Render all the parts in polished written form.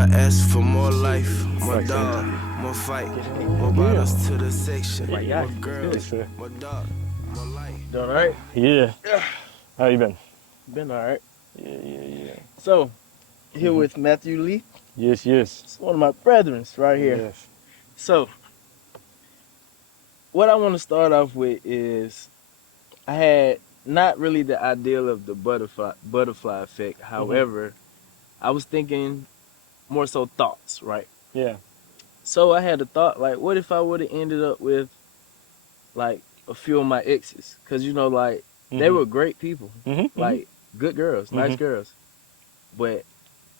I ask for more life, more dog, more fight, more bottles to the section, more girls, more dog, more life. Doing all right? Yeah. How you been? Been all right. Yeah. So, here with Matthew Lee. Yes. It's one of my brethren right here. Yes. So, what I want to start off with is I had not really the ideal of the butterfly effect. However, I was thinking more so thoughts, right? Yeah. So I had a thought, like, what if I would have ended up with, like, a few of my exes? Because, you know, like, they were great people. Like, good girls, nice girls. But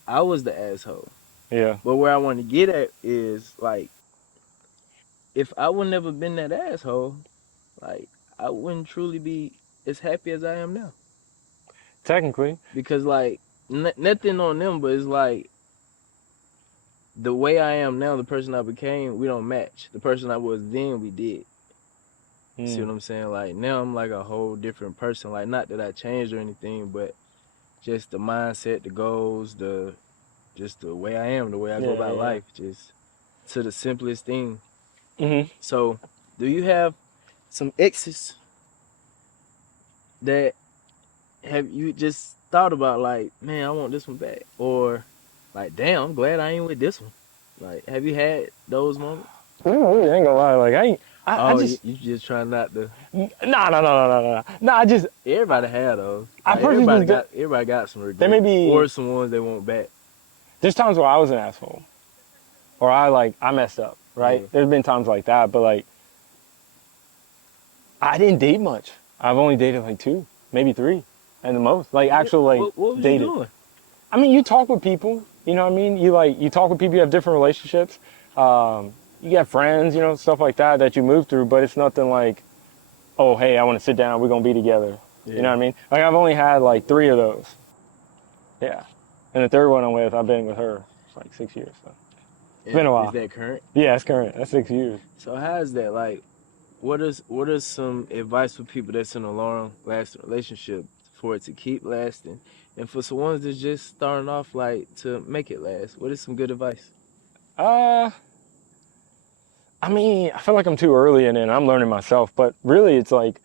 I was the asshole. Yeah. But where I want to get at is, like, if I would never been that asshole, like, I wouldn't truly be as happy as I am now. Technically. Because, like, nothing on them, but it's like, the way I am now, the person I became, we don't match. The person I was then, we did. See what I'm saying? Like, now I'm like a whole different person. Like, not that I changed or anything, but just the mindset, the goals, just the way I am, the way I go about life, just to the simplest thing. So, do you have some exes that have you just thought about, like, man, I want this one back? Or, like, damn, I'm glad I ain't with this one. Like, have you had those moments? No, I ain't gonna lie. Like, I just... you just try not to... No. I just... Everybody had those. Like, everybody got some regrets. There may be... Or some ones they want back. There's times where I was an asshole. Or I messed up, right? Yeah. There's been times like that, but, like, I didn't date much. I've only dated, like, 2, maybe 3, and the most. Like, actual, like, what was dated. you doing? I mean, you talk with people, you know what I mean? You talk with people, you have different relationships. You get friends, you know, stuff like that you move through, but it's nothing like, oh, hey, I want to sit down, we're going to be together. Yeah. You know what I mean? Like, I've only had, like, 3 of those. Yeah. And the third one I've been with her for, like, 6 years, so. It's been a while. Is that current? Yeah, it's current. That's 6 years. So how is that? Like, what is some advice for people that's in a long-lasting relationship for it to keep lasting? And for some ones that's just starting off, like, to make it last, what is some good advice? I mean, I feel like I'm too early in it and I'm learning myself, but really it's like,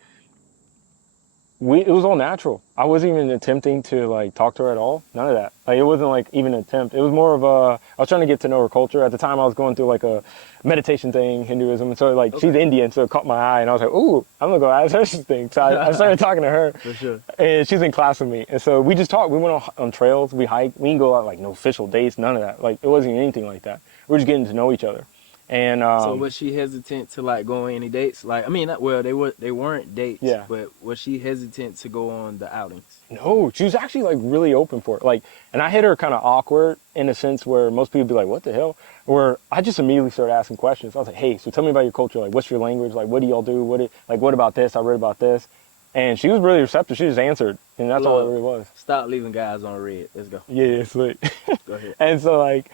it was all natural. I wasn't even attempting to, like, talk to her at all. None of that. Like, it wasn't, like, even an attempt. It was more of I was trying to get to know her culture. At the time, I was going through, like, a meditation thing, Hinduism. And so, like, she's Indian, so it caught my eye. And I was like, ooh, I'm going to go ask her some things. So I started talking to her. For sure. And she's in class with me. And so we just talked. We went on trails. We hiked. We didn't go out, like, no official dates, none of that. Like, it wasn't anything like that. We were just getting to know each other. And so was she hesitant to, like, go on any dates? Like, I mean, they weren't dates. Yeah. But was she hesitant to go on the outings? No, she was actually, like, really open for it. Like, and I hit her kind of awkward in a sense where most people be like, what the hell? Where I just immediately started asking questions. I was like, hey, so tell me about your culture. Like, what's your language? Like, what do y'all do? What about this? I read about this. And she was really receptive. She just answered. And that's all it really was. Stop leaving guys on red. Let's go. Yeah, it's lit. Go ahead. And so, like,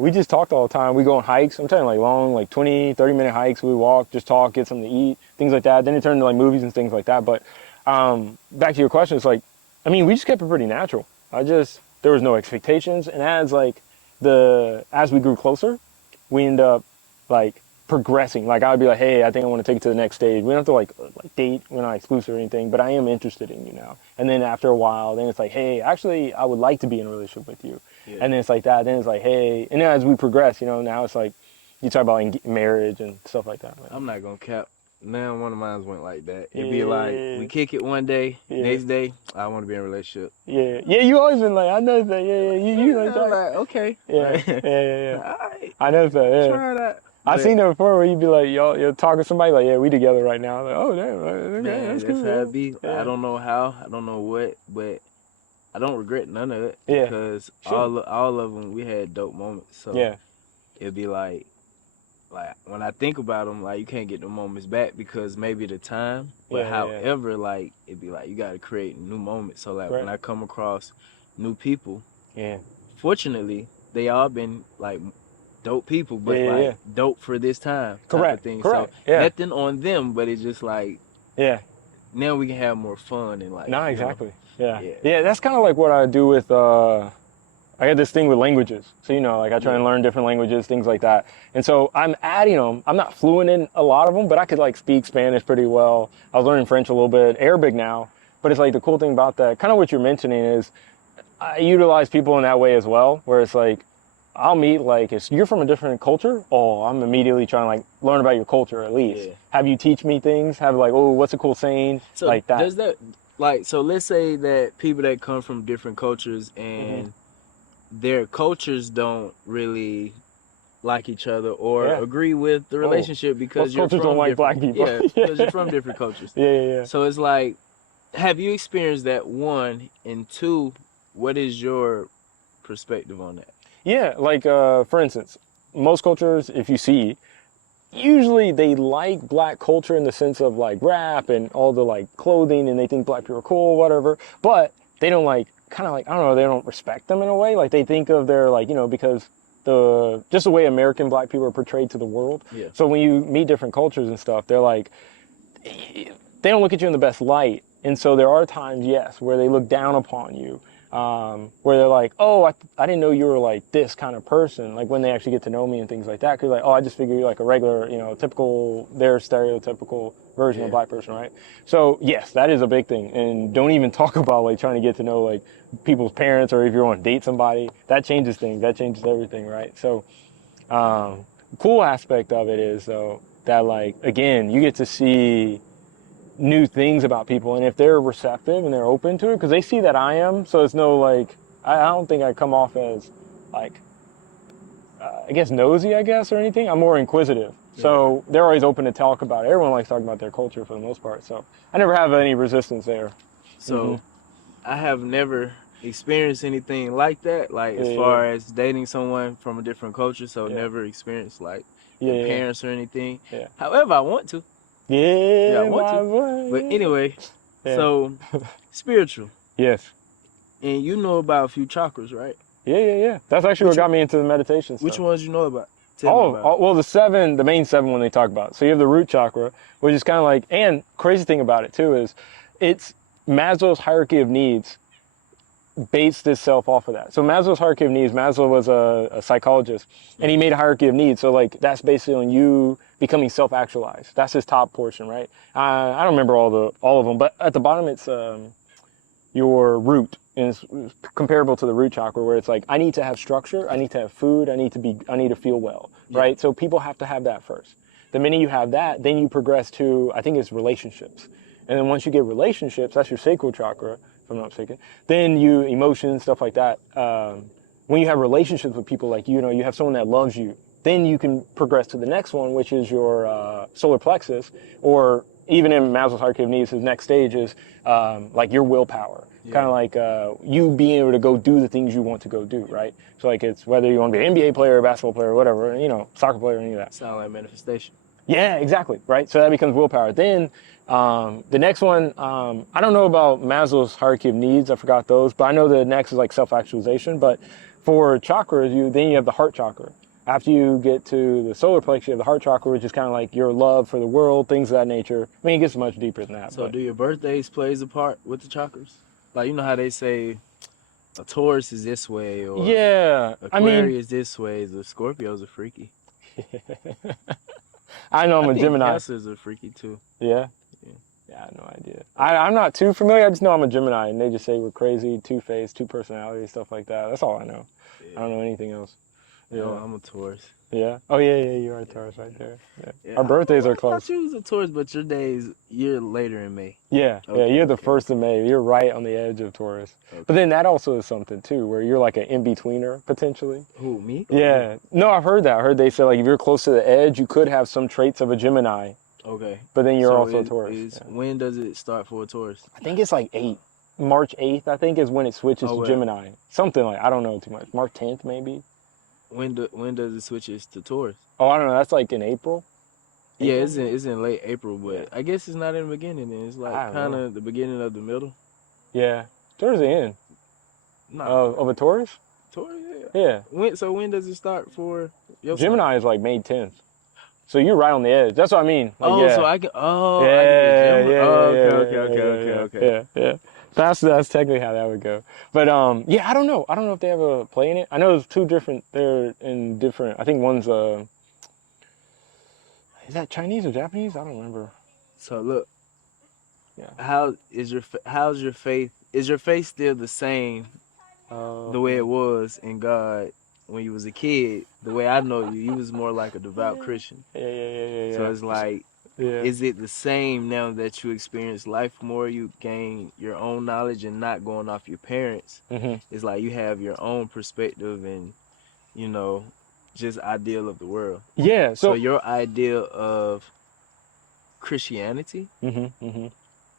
we just talked all the time. We go on hikes. I'm telling you, like, long, like, 20, 30-minute hikes. We walk, just talk, get something to eat, things like that. Then it turned into, like, movies and things like that. But back to your question, it's like, I mean, we just kept it pretty natural. There was no expectations. And as we grew closer, we end up, like, progressing. Like, I would be like, hey, I think I want to take it to the next stage. We don't have to, like date. We're not exclusive or anything, but I am interested in you now. And then after a while, then it's like, hey, actually, I would like to be in a relationship with you. Yeah. And then it's like that. Then it's like, hey, and then as we progress, you know, now it's like, you talk about, like, marriage and stuff like that. Like, I'm not going to cap. Now, one of mine went like that. It'd be like, we kick it one day, next day, I want to be in a relationship. Yeah, you always been like, I know that. You like that. Like, okay. Yeah, right. yeah. All right. I know that. Yeah. Try that. I seen that before where you'd be like, you're talking to somebody, like, yeah, we together right now. Like, oh, damn, okay, man, that's cool. how it be. Yeah. I don't know how, I don't know what, but I don't regret none of it. Yeah. Because all of them, we had dope moments. So yeah. It'd be like when I think about them, like, you can't get the moments back because maybe the time. But however, like, it'd be like you got to create new moments. So, like, when I come across new people, fortunately, they all been, like, dope people, but dope for this time. Correct. Thing. Correct. So nothing on them, but it's just like now we can have more fun and, like. Nah, exactly. Yeah. Yeah, that's kind of like what I do with I got this thing with languages. So, you know, like I try and learn different languages, things like that. And so I'm adding them. I'm not fluent in a lot of them, but I could like speak Spanish pretty well. I was learning French a little bit, Arabic now. But it's like the cool thing about that, kind of what you're mentioning is I utilize people in that way as well, where it's like, I'll meet like, if you're from a different culture, oh, I'm immediately trying to like learn about your culture at least. Yeah. Have you teach me things, have like, oh, what's a cool saying, So like that. does that, like, so let's say that people that come from different cultures and their cultures don't really like each other or agree with the relationship because you're cultures from don't like black people. Yeah, because you're from different cultures. Yeah. So it's like, have you experienced that, one, and two, what is your perspective on that? Yeah, like for instance, most cultures, if you see, usually they like black culture in the sense of like rap and all the like clothing, and they think black people are cool, whatever. But they don't like, kind of like, I don't know, they don't respect them in a way. Like they think of their like, you know, because just the way American black people are portrayed to the world. Yeah. So when you meet different cultures and stuff, they're like, they don't look at you in the best light. And so there are times, yes, where they look down upon you. Where they're like, oh, I didn't know you were like this kind of person. Like when they actually get to know me and things like that. Cause like, oh, I just figure you're like a regular, you know, typical, their stereotypical version of a black person, right? So yes, that is a big thing. And don't even talk about like trying to get to know like people's parents or if you want to date somebody. That changes things. That changes everything, right? So, cool aspect of it is though that like, again, you get to see new things about people, and if they're receptive and they're open to it, because they see that I am, so it's no like, I don't think I come off as like, I guess nosy, I guess, or anything. I'm more inquisitive. Yeah. So they're always open to talk about it. Everyone likes talking about their culture for the most part, so I never have any resistance there. So I have never experienced anything like that, like as far as dating someone from a different culture, so never experienced like parents or anything. Yeah. However, I want to. Yeah, I want to. Boy. But anyway, so spiritual. Yes. And you know about a few chakras, right? Yeah. That's actually what got me into the meditation stuff. Which ones you know about? Well, the main seven when they talk about. So you have the root chakra, which is kind of like, and crazy thing about it too is, it's Maslow's hierarchy of needs based itself off of that. So Maslow's hierarchy of needs, Maslow was a psychologist, and he made a hierarchy of needs. So like that's basically on you becoming self-actualized. That's his top portion, right? I don't remember all of them, but at the bottom it's your root, and it's comparable to the root chakra, where it's like, I need to have structure, I need to have food, I need to feel well, right? So people have to have that first. The minute you have that, then you progress to, I think it's relationships. And then once you get relationships, that's your sacral chakra, if I'm not mistaken, then you, emotions, stuff like that. When you have relationships with people, like, you know, you have someone that loves you, then you can progress to the next one, which is your solar plexus, or even in Maslow's hierarchy of needs, his next stage is like your willpower. Kind of like you being able to go do the things you want to go do, right? So like it's whether you want to be an NBA player, basketball player, whatever, you know, soccer player, any of that. Sound like manifestation. Yeah, exactly, right? So that becomes willpower. Then the next one, I don't know about Maslow's hierarchy of needs. I forgot those, but I know the next is like self-actualization. But for chakras, then you have the heart chakra. After you get to the solar plexus, you have the heart chakra, which is kind of like your love for the world, things of that nature. I mean, it gets much deeper than that. So do your birthdays plays a part with the chakras? Like, you know how they say a Taurus is this way, or Aquarius this way, the Scorpios are freaky. I know I'm a Gemini. Cancers are freaky too. Yeah, I have no idea. I'm not too familiar. I just know I'm a Gemini, and they just say we're crazy, two-faced, two personalities, stuff like that. That's all I know. Yeah. I don't know anything else. Yeah, I'm a Taurus. Yeah. Oh yeah, you are a Taurus right there. Yeah. Our birthdays are close. I thought you was a Taurus, but you're later in May. Yeah, you're the 1st of May. You're right on the edge of Taurus. Okay. But then that also is something too, where you're like an in-betweener potentially. Who, me? Yeah. No, I've heard that. I heard they say like if you're close to the edge, you could have some traits of a Gemini. Okay. But then you're also a Taurus. When does it start for a Taurus? I think it's like March 8th, I think, is when it switches to Gemini. Something like, I don't know too much. March 10th maybe. When does it switches to Taurus? Oh, I don't know. That's like in April. Yeah, it's in late April, but I guess it's not in the beginning. Then it's like kind of the beginning of the middle. Yeah, towards the end. Of a Taurus. Taurus, yeah. When does it start for your Gemini? Is like May 10th. So you're right on the edge. That's what I mean. Like, so I can. Okay. That's technically how that would go. But yeah, I don't know. I don't know if they have a play in it. I know there's two different. They're in different. I think one's is that Chinese or Japanese? I don't remember. So look, Yeah. how's your faith? Is your faith still the same the way it was in God when you was a kid? The way I know you, you was more like a devout Christian. Yeah. So it's like, Yeah. is it the same now that you experience life more? You gain your own knowledge and not going off your parents. Mm-hmm. It's like you have your own perspective and, you know, just ideal of the world. Yeah. So your idea of Christianity, Mm-hmm.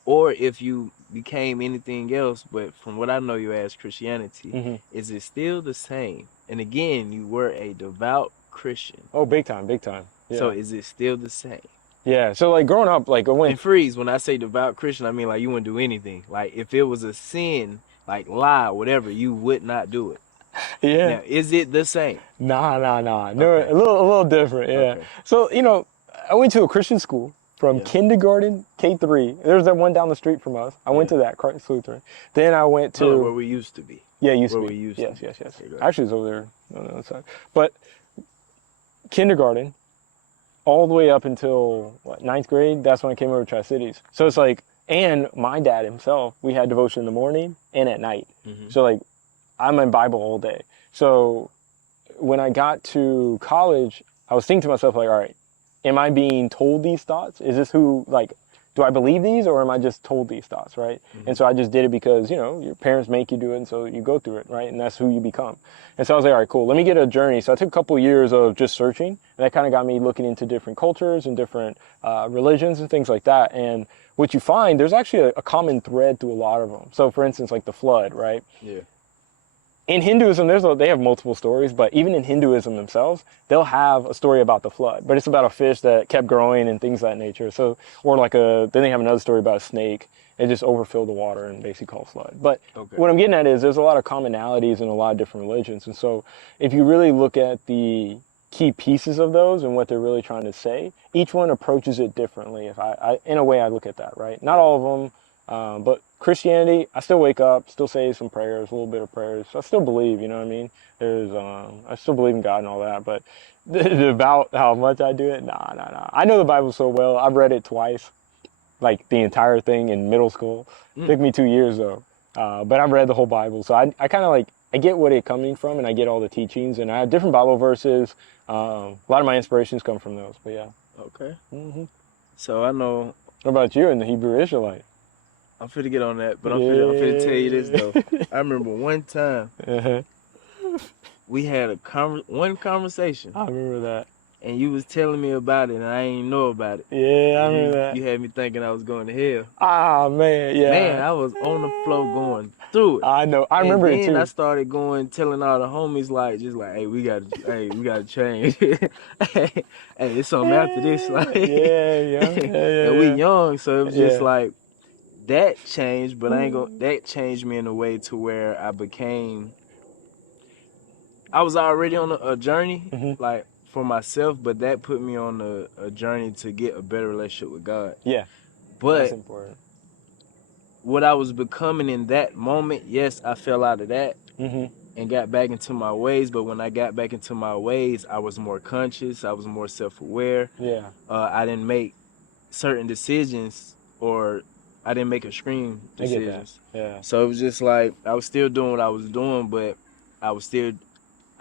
or if you became anything else, but from what I know you as Christianity, Mm-hmm. is it still the same? And again, you were a devout Christian. Oh, big time. Yeah. So is it still the same? Yeah. So like growing up, like I went. And freeze, when I say devout Christian, I mean like you wouldn't do anything. Like if it was a sin, like lie, whatever, you would not do it. Yeah. Now, is it the same? Nah. No, Okay. a little different. Yeah. Okay. So I went to a Christian school from kindergarten K3. There's that one down the street from us. I went to that Christ Lutheran. Then I went to where we used to be. Yeah, used to Where be. we used yes. to be. Okay, Actually, it's over there on the other side. But kindergarten, all the way up until ninth grade. That's when I came over to Tri-Cities. So it's like, and my dad himself, we had devotion in the morning and at night. Mm-hmm. So like, I'm in Bible all day. So when I got to college, I was thinking to myself like, all right, am I being told these thoughts? Is this who, like, do I believe these or am I just told these thoughts, right? Mm-hmm. And so I just did it because, your parents make you do it and so you go through it, right? And that's who you become. And so I was like, all right, cool, let me get a journey. So I took a couple of years of just searching and that kind of got me looking into different cultures and different religions and things like that. And what you find, there's actually a common thread through a lot of them. So for instance, like the flood, right? Yeah. In Hinduism, they have multiple stories, but even in Hinduism themselves, they'll have a story about the flood, but it's about a fish that kept growing and things of that nature. So, or like then they have another story about a snake. It just overfilled the water and basically called flood. But what I'm getting at is there's a lot of commonalities in a lot of different religions. And so if you really look at the key pieces of those and what they're really trying to say, each one approaches it differently. If I in a way, I look at that, right? Not all of them, but Christianity, I still wake up, still say some prayers, a little bit of prayers. I still believe, you know what I mean? I still believe in God and all that, but about how much I do it, nah. I know the Bible so well. I've read it twice, like the entire thing in middle school. It took me 2 years though, but I've read the whole Bible. So I kind of like, I get what it's coming from and I get all the teachings and I have different Bible verses. A lot of my inspirations come from those, but yeah. Okay. Mm-hmm. So I know. What about you and the Hebrew Israelite? I'm finna get on that, but I'm finna tell you this though. I remember one time we had one conversation. I remember that. And you was telling me about it, and I ain't know about it. Yeah, I remember that. You had me thinking I was going to hell. Ah, man, yeah. Man, I was on the floor going through it. I know. I remember it too. And then I started telling all the homies, hey, we gotta change. hey, it's something after this, like. Yeah. And we young, so it was just like that changed, but that changed me in a way to where I was already on a journey, like for myself, but that put me on a journey to get a better relationship with God. Yeah. But that's important. What I was becoming in that moment, yes, I fell out of that and got back into my ways. But when I got back into my ways, I was more conscious. I was more self-aware. Yeah. I didn't make certain decisions, or I didn't make extreme decisions. I get that. Yeah. So it was just like I was still doing what I was doing, but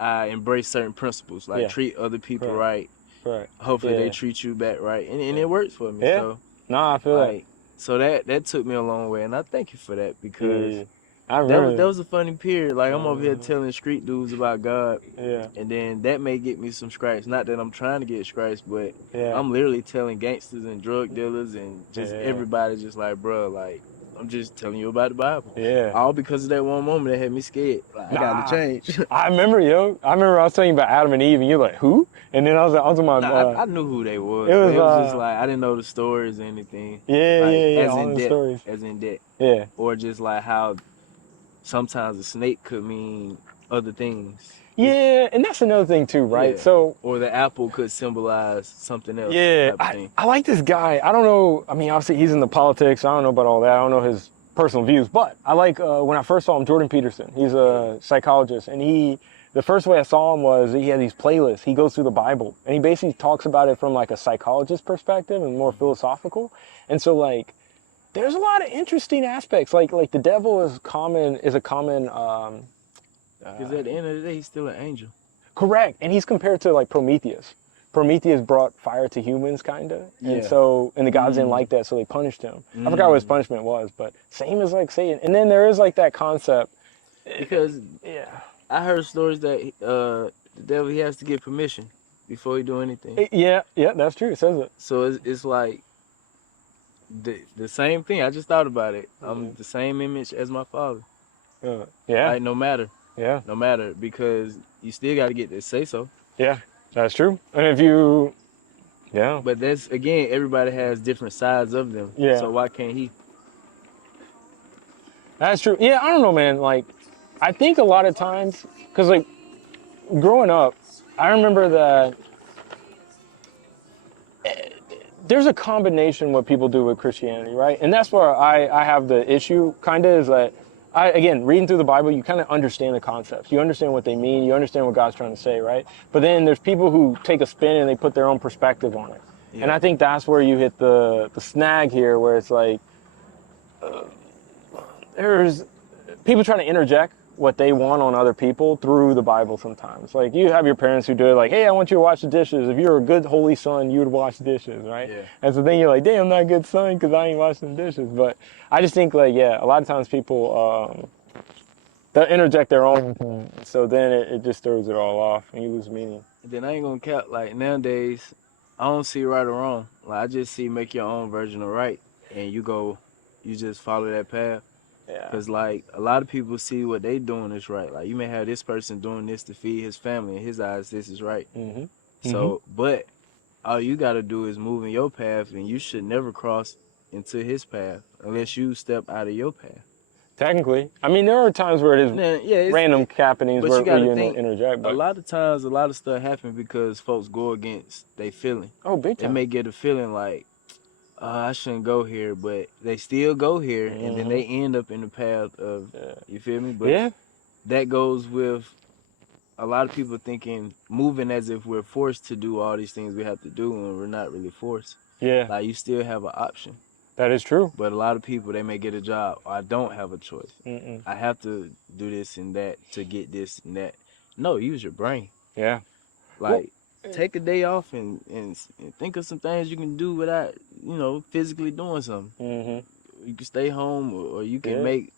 I embraced certain principles, like treat other people right. Right. Hopefully they treat you back right, and it works for me. Yeah. So, I feel like. So that took me a long way, and I thank you for that because I remember that was a funny period. Like I'm over here telling street dudes about God, yeah, and then that may get me some scratch. Not that I'm trying to get scratched, but yeah. I'm literally telling gangsters and drug dealers and just everybody, just like, bro, like I'm just telling you about the Bible. Yeah. All because of that one moment that had me scared. Like, I gotta change. I remember I was telling you about Adam and Eve, and you're like, who? And then I was on my. I knew who they were. It was just like I didn't know the stories or anything. Yeah. As all in the stories. As in that. Yeah. Or just like how sometimes a snake could mean other things. Yeah, and that's another thing too, right? Yeah. So, or the apple could symbolize something else. Yeah, I like this guy. I don't know. I mean, obviously he's in the politics. I don't know about all that. I don't know his personal views, but I like when I first saw him, Jordan Peterson. He's a psychologist, and the first way I saw him was he had these playlists. He goes through the Bible, and he basically talks about it from like a psychologist perspective and more philosophical. And so like, there's a lot of interesting aspects. Like the devil is a common. Because at the end of the day, he's still an angel. Correct, and he's compared to like Prometheus. Prometheus brought fire to humans, kind of. And so, and the gods didn't like that, so they punished him. I forgot what his punishment was, but same as like Satan. And then there is like that concept. Because I heard stories that the devil, he has to get permission before he do anything. Yeah, that's true. It says it. So it's like the same thing. I just thought about it. I'm the same image as my father. Like, no matter. Yeah. No matter, because you still got to get to say so. Yeah. That's true. And But that's, again, everybody has different sides of them. Yeah. So why can't he? That's true. Yeah, I don't know, man. Like, I think a lot of times, because like, growing up, I remember that there's a combination what people do with Christianity, right? And that's where I have the issue, kind of, is that again, reading through the Bible, you kind of understand the concepts. You understand what they mean. You understand what God's trying to say, right? But then there's people who take a spin and they put their own perspective on it. Yeah. And I think that's where you hit the snag here, where it's like, there's people trying to interject what they want on other people through the Bible sometimes. Like, you have your parents who do it like, hey, I want you to wash the dishes. If you're a good holy son, you would wash the dishes, right? Yeah. And so then you're like, damn, I'm not a good son because I ain't washing the dishes. But I just think, like, a lot of times people, they'll interject their own, so then it just throws it all off and you lose meaning. Then I ain't gonna count, like, nowadays, I don't see right or wrong. Like, I just see make your own version of right, and you just follow that path. Yeah. Because, like, a lot of people see what they doing is right. Like, you may have this person doing this to feed his family. In his eyes, this is right. Mm-hmm. So, but all you got to do is move in your path, and you should never cross into his path unless you step out of your path. Technically. I mean, there are times where it is random happenings where you interject. But a lot of times, a lot of stuff happens because folks go against their feeling. Oh, big time. They may get a feeling like, I shouldn't go here, but they still go here, and then they end up in the path of, you feel me? But that goes with a lot of people moving as if we're forced to do all these things we have to do, and we're not really forced. Yeah. Like, you still have an option. That is true. But a lot of people, they may get a job. I don't have a choice. I have to do this and that to get this and that. No, use your brain. Yeah. Like, take a day off and think of some things you can do without, physically doing something. You can stay home or you can make,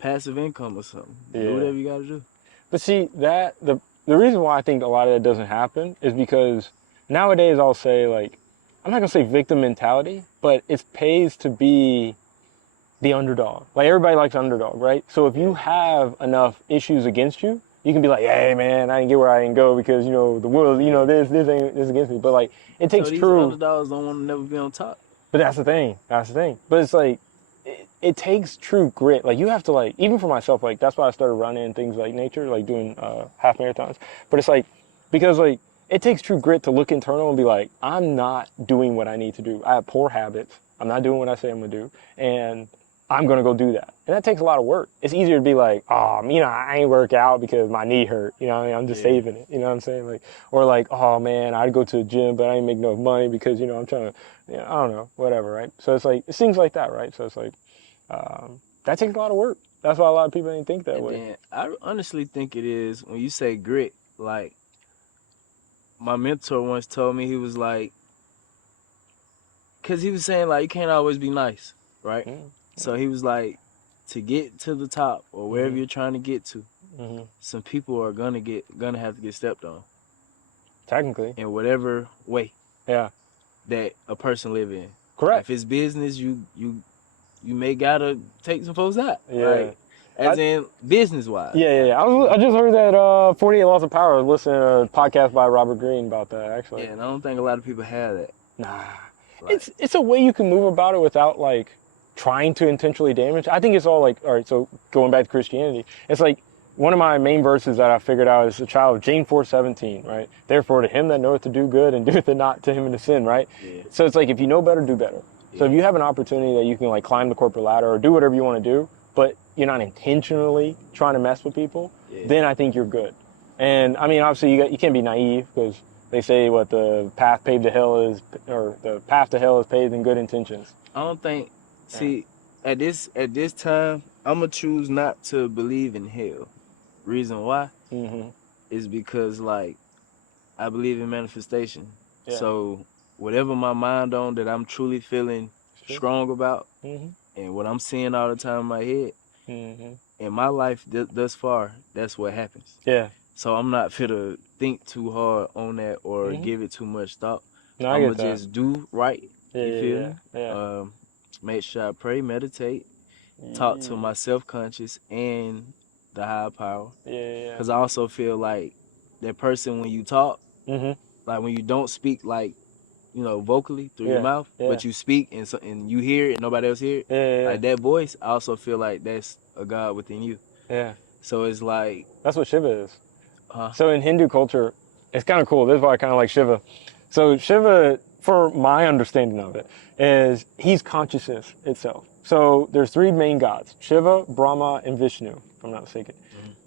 passive income or something. Do whatever you got to do. But see, the reason why I think a lot of that doesn't happen is because nowadays I'll say, like, I'm not going to say victim mentality, but it pays to be the underdog. Like, everybody likes underdog, right? So if you have enough issues against you, you can be like, hey, man, I didn't get where I didn't go because, the world, this against me. But, like, it takes these true. Underdogs don't want to never be on top. But that's the thing. But it's like, it takes true grit. Like, you have to, like, even for myself, like, that's why I started running and things like nature, like doing half marathons. But it's like, because, like, it takes true grit to look internal and be like, I'm not doing what I need to do. I have poor habits. I'm not doing what I say I'm going to do. And I'm going to go do that. And that takes a lot of work. It's easier to be like, I ain't work out because my knee hurt. I'm just saving it. You know what I'm saying? Like, or like, oh man, I'd go to the gym, but I ain't make enough money because, I'm trying to, I don't know, whatever, right? So it's like, it's things like that, right? So it's like, that takes a lot of work. That's why a lot of people ain't think that way. Man, I honestly think it is, when you say grit, like, my mentor once told me, he was like, because he was saying, like, you can't always be nice, right? So he was like, to get to the top or wherever you're trying to get to, some people are gonna have to get stepped on. Technically. In whatever way. Yeah. That a person live in. Correct. If it's business, you may gotta take some folks out. Yeah. Like, in business-wise. Yeah. I just heard that 48 Laws of Power. I was listening to a podcast by Robert Greene about that, actually. Yeah, and I don't think a lot of people have that. Nah. Like, it's a way you can move about it without, like, trying to intentionally damage. I think it's all like, all right, so going back to Christianity, it's like one of my main verses that I figured out is a child of James 4:17, right? Therefore, to him that knoweth to do good and doeth it not, to him in the sin, right? Yeah. So it's like, if you know better, do better. So if you have an opportunity that you can like climb the corporate ladder or do whatever you want to do, but you're not intentionally trying to mess with people, then I think you're good. And I mean, obviously you can't be naive, because they say what the path paved to hell is, or the path to hell is paved in good intentions. I don't think. See, at this time, I'm gonna choose not to believe in hell. Reason why is because like I believe in manifestation. Yeah. So whatever my mind on that I'm truly feeling strong about, and what I'm seeing all the time in my head, in my life thus far, that's what happens. Yeah. So I'm not fit to think too hard on that or give it too much thought. No, I'm gonna just do right. Yeah, you feel me? Yeah. Make sure I pray, meditate, talk to my self-conscious and the higher power. Yeah. Because I also feel like that person when you talk, like when you don't speak like, vocally through your mouth, but you speak and you hear it and nobody else hear it. Like that voice, I also feel like that's a God within you. Yeah. So it's like that's what Shiva is. So in Hindu culture, it's kind of cool. This is why I kind of like Shiva. So Shiva, for my understanding of it, is he's consciousness itself. So there's three main gods: Shiva, Brahma, and Vishnu, if I'm not mistaken.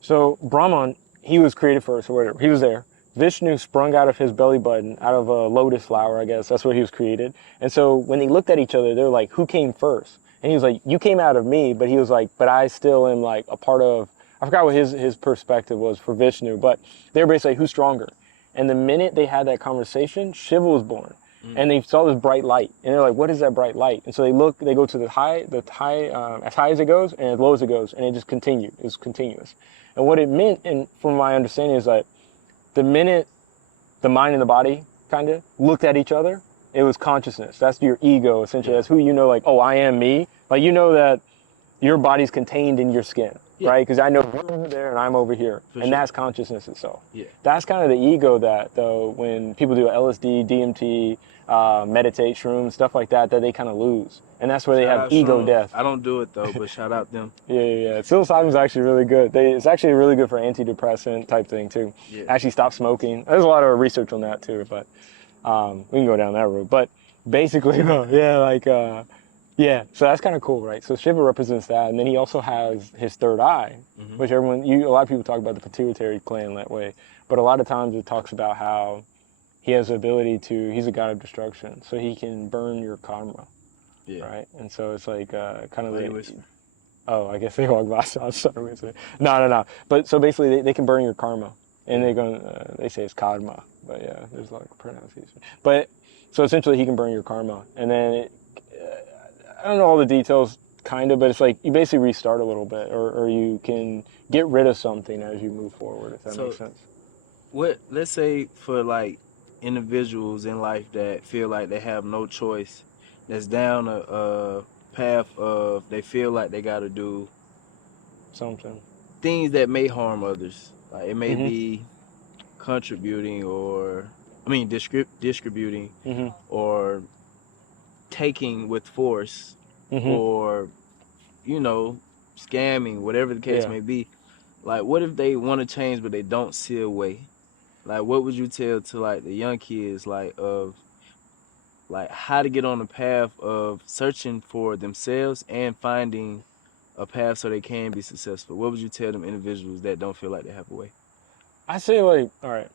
So Brahman, he was created first, or whatever. He was there. Vishnu sprung out of his belly button, out of a lotus flower, I guess. That's where he was created. And so when they looked at each other, they're like, who came first? And he was like, you came out of me, but he was like, but I still am like a part of, I forgot what his perspective was for Vishnu, but they were basically like, who's stronger? And the minute they had that conversation, Shiva was born. And they saw this bright light, and they're like, what is that bright light? And so they go to the high, as high as it goes, and as low as it goes, and it just continued. It was continuous. And what it meant, and from my understanding, is that the minute the mind and the body kind of looked at each other, it was consciousness. That's your ego, essentially. That's who you know, like, oh, I am me. Like, you know that your body's contained in your skin, right? Because I know you're over there and I'm over here. And that's consciousness itself. Yeah. That's kind of the ego that, though, when people do LSD, DMT, meditate, shrooms, stuff like that, that they kind of lose. And that's where they have ego death. I don't do it, though, but shout out them. Yeah. Psilocybin's actually really good. It's actually really good for antidepressant type thing, too. Yeah. Actually stop smoking. There's a lot of research on that, too, but we can go down that road. But basically, so that's kind of cool, right? So Shiva represents that, and then he also has his third eye, which a lot of people talk about the pituitary gland that way, but a lot of times it talks about how he has the ability he's a god of destruction, so he can burn your karma, right? And so it's like kind of I guess they walk by, so I'm sorry. No. But so basically they can burn your karma, and they say it's karma, but yeah, there's a lot of pronunciation. But so essentially he can burn your karma, and then I don't know all the details, kind of, but it's like you basically restart a little bit, or you can get rid of something as you move forward, if that makes sense. Let's say for like individuals in life that feel like they have no choice, that's down a path of they feel like they got to do something, things that may harm others. Like it may be contributing distributing or taking with force or scamming, whatever the case may be. Like what if they want to change but they don't see a way? Like what would you tell to like the young kids of how to get on the path of searching for themselves and finding a path so they can be successful? What would you tell them individuals that don't feel like they have a way? I say all right,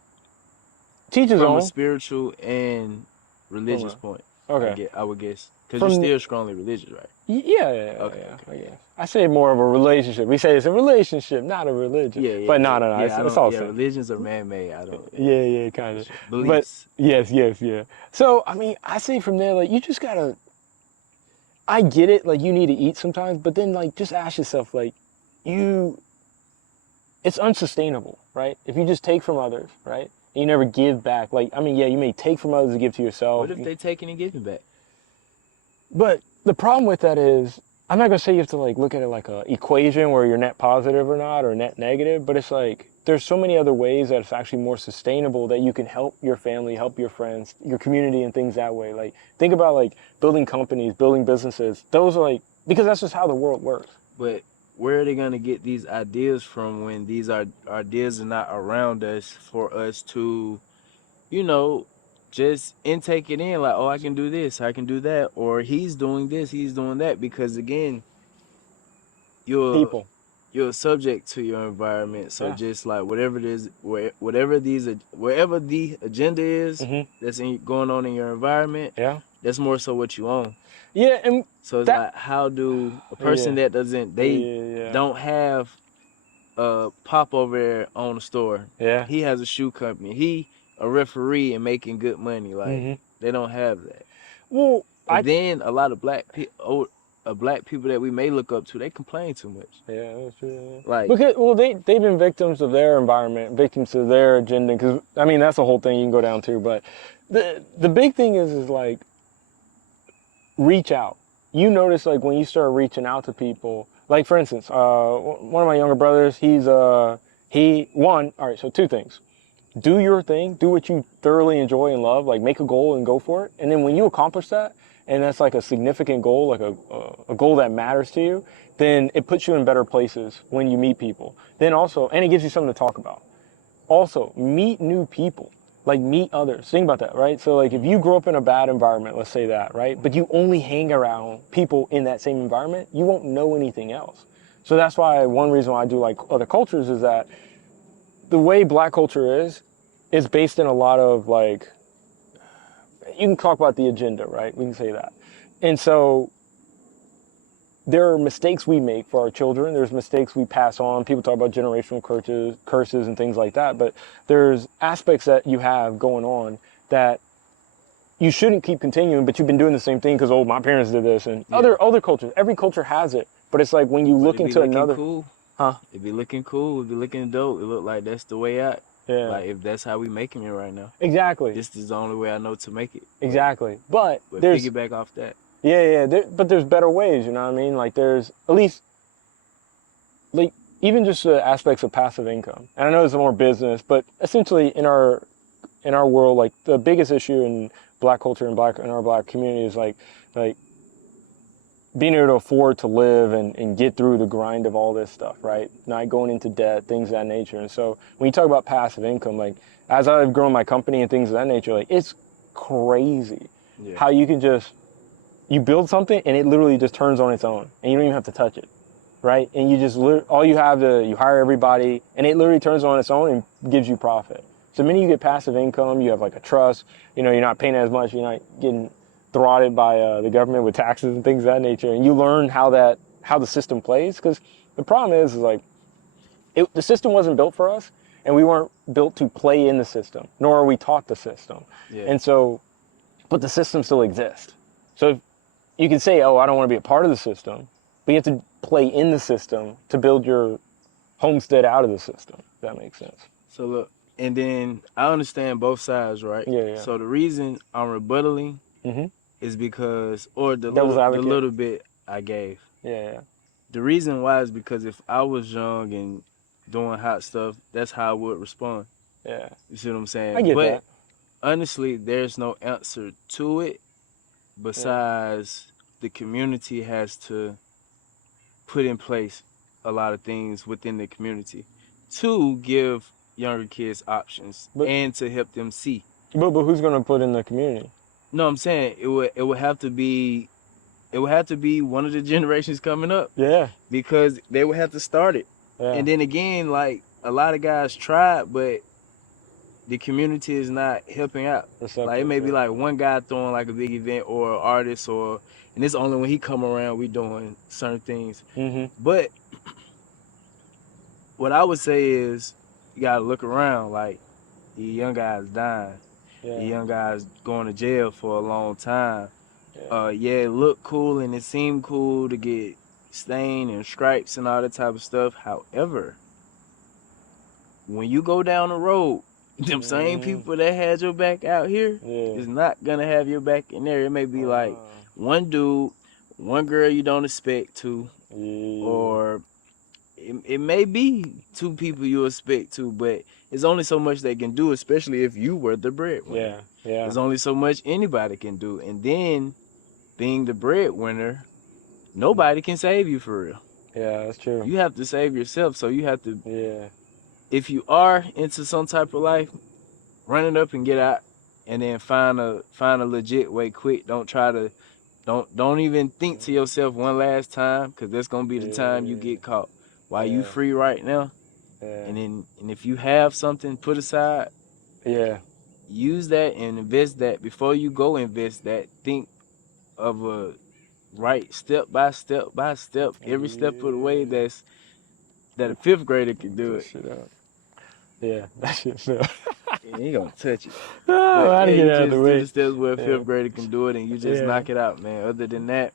teach his own. From a spiritual and religious point. Okay. I would guess. Because you're still strongly religious, right? Yeah. Okay. I say more of a relationship. We say it's a relationship, not a religion. Yeah. But no. It's all sense. Religions are man-made. I don't. Yeah, kind of. Beliefs. But yes. So, I mean, I say from there, like, you just gotta, I get it, like, you need to eat sometimes, but then, like, just ask yourself, like, it's unsustainable, right? If you just take from others, right? And you never give back. Like, I mean, yeah, you may take from others to give to yourself. What if they taking and giving back? But the problem with that is, I'm not going to say you have to like look at it like a equation where you're net positive or not, or net negative, but it's like, there's so many other ways that it's actually more sustainable that you can help your family, help your friends, your community and things that way. Like, think about like building companies, building businesses. Those are like, because that's just how the world works. But where are they going to get these ideas from when these ideas are not around us for us to, just intake it in, like, oh, I can do this, I can do that, or he's doing this, he's doing that, because again, People. you're subject to your environment. So Yeah. just like whatever it is, wherever the agenda is that's going on in your environment, Yeah. that's more so what you own. Yeah, and So it's like, how do a person that don't have a pop over there on the store? Yeah. He has a shoe company. He a referee and making good money. Like they don't have that. Well, then a lot of black people that we may look up to, they complain too much. Yeah, that's true. Like, because they've been victims of their environment, victims of their agenda. Because I mean, that's the whole thing you can go down to. But the big thing is like reach out. You notice like when you start reaching out to people. Like for instance, one of my younger brothers, all right. So two things. Do your thing. Do what you thoroughly enjoy and love. Like make a goal and go for it. And then when you accomplish that, and that's like a significant goal, like a goal that matters to you, then it puts you in better places when you meet people. Then also, and it gives you something to talk about. Also, meet new people. Like meet others. Think about that, right? So like if you grow up in a bad environment, let's say that, right? But you only hang around people in that same environment, you won't know anything else. So that's why one reason why I do like other cultures is that the way black culture is based in a lot of like, you can talk about the agenda, right? We can say that. And so there are mistakes we make for our children. There's mistakes we pass on. People talk about generational curses and things like that. But there's aspects that you have going on that you shouldn't keep continuing, but you've been doing the same thing because, oh, my parents did this. And other cultures, every culture has it. But it's like when you look into another... Cool. Huh? It'd be looking cool. It'd be looking dope. It look like that's the way out. Yeah. Like if that's how we making it right now. Exactly. This is the only way I know to make it. Exactly. But there's... piggyback off that. Yeah. But there's better ways, you know what I mean? Like there's at least... like even just the aspects of passive income. And I know it's more business, but essentially in our world, like the biggest issue in black culture and in our black community is like being able to afford to live and get through the grind of all this stuff, right? Not going into debt, things of that nature. And so when you talk about passive income, like as I've grown my company and things of that nature, like it's crazy how you can you build something and it literally just turns on its own and you don't even have to touch it, right? And you just, all you have you hire everybody and it literally turns on its own and gives you profit. So the minute you get passive income, you have like a trust, you're not paying as much, you're not getting throttled by the government with taxes and things of that nature, and you learn how the system plays. Because the problem is like the system wasn't built for us, and we weren't built to play in the system, nor are we taught the system. And so, but the system still exists. So you can say, oh, I don't want to be a part of the system, but you have to play in the system to build your homestead out of the system, if that makes sense. So look, and then I understand both sides, right? Yeah. So the reason I'm rebuttaling is because, or the Devil's little bit I gave. Yeah. The reason why is because if I was young and doing hot stuff, that's how I would respond. Yeah. You see what I'm saying? I get that. Honestly, there's no answer to it besides the community has to put in place a lot of things within the community to give younger kids options and to help them see. But who's going to put in the community? No, I'm saying it would have to be one of the generations coming up. Yeah. Because they would have to start it. Yeah. And then again, like a lot of guys tried, but the community is not helping out. Like it may be like one guy throwing like a big event or an artist and it's only when he come around we doing certain things. But what I would say is you gotta look around. Like the young guys dying. The young guys going to jail for a long time. It looked cool and it seemed cool to get stained and stripes and all that type of stuff. However, when you go down the road, them same people that had your back out here is not gonna have your back in there. It may be like one dude, one girl you don't expect to, or it may be two people you expect to, but it's only so much they can do, especially if you were the breadwinner. There's only so much anybody can do. And then, being the breadwinner, nobody can save you for real. Yeah, that's true. You have to save yourself, so you have to... If you are into some type of life, run it up and get out. and then find a legit way quick. Don't try to don't even think to yourself one last time, because that's gonna be the time you get caught. While you free right now, and if you have something put aside, use that and invest that. Before you go invest that, think of a right step by step every step of the way that a fifth grader can do it. Yeah, that shit fell. Yeah, he gonna touch it. Oh, But I yeah, get you out of just the do way. the steps where a fifth grader can do it, and you just Yeah. knock it out, man. Other than that,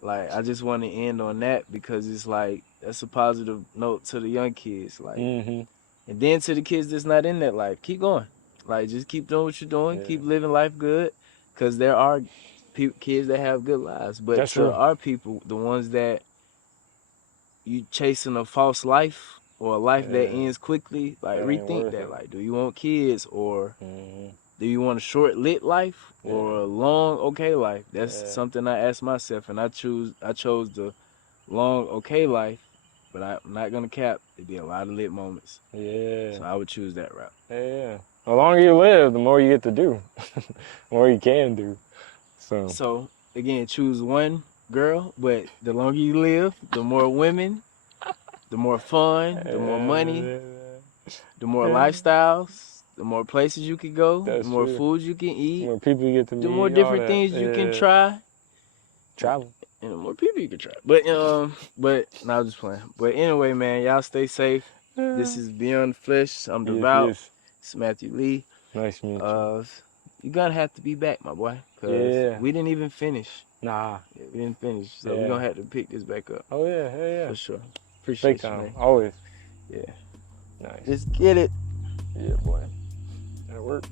like, I just want to end on that, because it's like, that's a positive note to the young kids, like, and then to the kids that's not in that life, keep going. Like, just keep doing what you're doing, keep living life good, because there are kids that have good lives. But That's to true. our people, the ones that you chasing a false life or a life that ends quickly, like, That ain't rethink worth that. it. Like, do you want kids, or do you want a short-lit life, or a long, okay life? That's something I asked myself, and I chose the long, okay life, but I'm not gonna cap. It'd be a lot of lit moments. Yeah. So I would choose that route. Yeah. The longer you live, the more you get to do. The more you can do. So again, choose one girl, but the longer you live, the more women, the more fun, the more money, the more lifestyles, the more places you can go, That's the more true. foods you can eat, The more people you get to meet, the more all different that. things you can try. Travel. And the more people you can try. But no, I'm just playing. But anyway, man, y'all stay safe. This is Beyond the Flesh. I'm Devout. Yes. It's Matthew Lee. Nice to meet you. You're gonna have to be back, my boy. Cause we didn't even finish. Nah. Yeah, we didn't finish. So we're gonna have to pick this back up. Oh yeah, hell yeah. For sure. Appreciate Big time. you, man. Always. Yeah. Nice. Just get it. Yeah, boy. That worked.